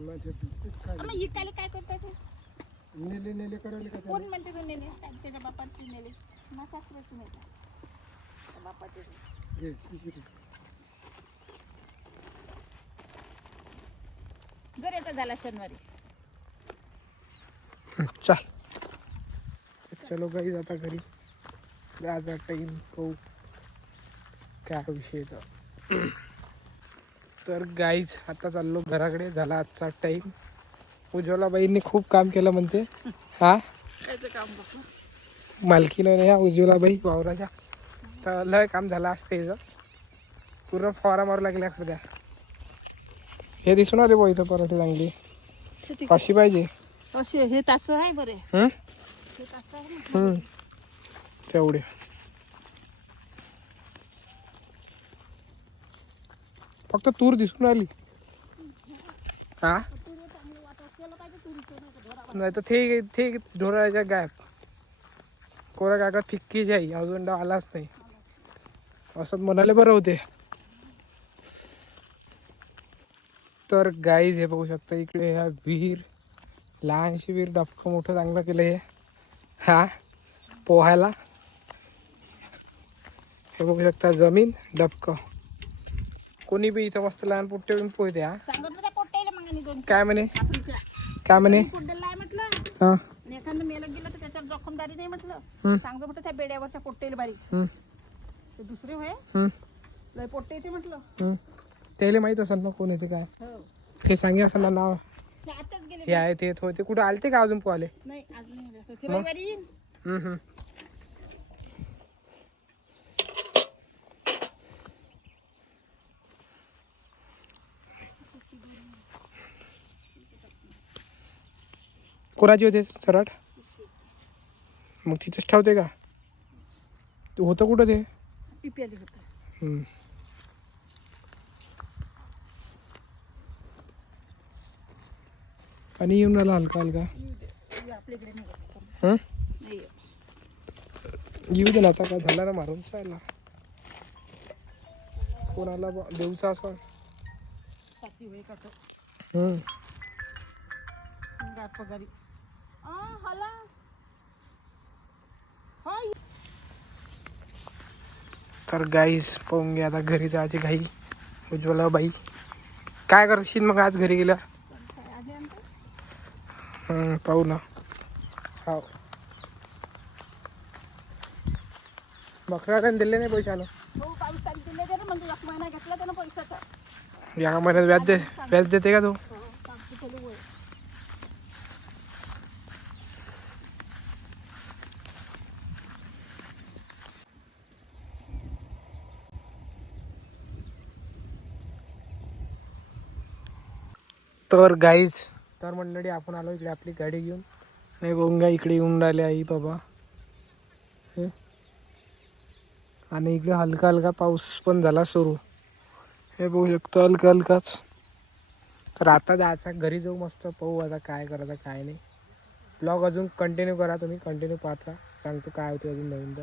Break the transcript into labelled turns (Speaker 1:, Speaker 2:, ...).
Speaker 1: मग ते तेच काय
Speaker 2: मग इकायला काय करतात ते?
Speaker 1: नेले नेले करायला का
Speaker 2: कोण म्हणते तो नेले? त्या- त्याच्या बापाची नेले. सासऱ्याची नेले. त्या बापाची?
Speaker 1: घे,
Speaker 2: झाला शनिवारी.
Speaker 3: चल. चलो गाईज आता घरी. जायचा टाईम पाहू काय विषय तर तर गाईज आता चाललो घराकडे. झाला आजचा टाईम उज्ज्वला बाईंनी खूप काम केलं म्हणते. हा? मालकीनं या उज्ज्वलाबाई वावराच्या. तर लय काम झालं असतं याचं पूर्ण फवारा मारू लागल्या सध्या. हे दिसून आले बो इथं पराठे चांगली. अशी पाहिजे.
Speaker 2: असे हे तास आहे बरे.
Speaker 3: हं?
Speaker 2: हे
Speaker 3: हं. तेवढे. फक्त तूर दिसून आली हा? नाही तर ते ते ढोराच्या गायब. कोरा काका फिक्कीच आहे अजून डाव आलाच नाही. असं म्हणाले बरं होते. तर गाईज हे बघू शकता इकडे ह्या विहीर. लहानशी विहीर डबकं मोठं चांगलं केलं हे. हा? पोहायला. हे बघू शकता जमीन डबकं. कोणी बी इथं मस्त लहान पुट्टे येऊन पोहते हा
Speaker 2: सांगितलं त्या पोट्याला मग आणि दोन
Speaker 3: काय म्हणे?
Speaker 2: आपलीच्या
Speaker 3: काय म्हणे?
Speaker 2: आहे म्हटलं?
Speaker 3: हा.
Speaker 2: आणि एखादं मेलं गेलं तर त्याच्यावर जोखमदारी नाही. म्हटलं. सांगतो म्हटलं त्या बेड्यावरच्या पोट्टेला बारीक.
Speaker 3: हम्म,
Speaker 2: ते दुसरे होय?
Speaker 3: हम्म,
Speaker 2: लय पोट्टे येते म्हटलं.
Speaker 3: हम्म. त्याला माहीत असेल ना कोण येते काय?
Speaker 2: हो.
Speaker 3: ते सांगे असेल ना नाव.
Speaker 2: ते आताच गेले
Speaker 3: हे आहे ते होते. कुठं आलते का अजून पोहाले
Speaker 2: नाही आज नाही आले. ते रविवारी येईन.
Speaker 3: हम्म, हम्म. कोणाची होते सराट? मग तिथेच ठेवते का? तू होतं कुठं ते?
Speaker 2: होतं.
Speaker 3: आणि येऊन राहिला हलका हलका. येऊ दे ना आता काय झाला ना मारून चालला. कोणाला देऊचा असं. हम्म.
Speaker 2: हाय.
Speaker 3: तर गाईस पाहून घ्या आता घरी जायची घाई. उज्ज्वला बाई. काय करशील मग आज घरी हम्म, पाहू ना. हो बकऱ्याला दिले नाही पैशानं
Speaker 2: हो
Speaker 3: या महिन्यात व्याज दे व्याज देते का तू
Speaker 2: हो कागदी चालू होय
Speaker 3: तर गाईज तर मंडळी आपण आलो इकडे आपली गाडी घेऊन. नाही गोंगा इकडे येऊन राहिले आई बाबा. आणि इकडे हलका हलका पाऊस पण झाला सुरू. हे बघू शकतो हलका हलकाच. तर आता जायचा घरी जाऊ मस्त पाहू आता काय करायचं काय नाही. ब्लॉग अजून कंटिन्यू करा तुम्ही कंटिन्यू पाहता. सांगतो काय होते अजून नवीन तर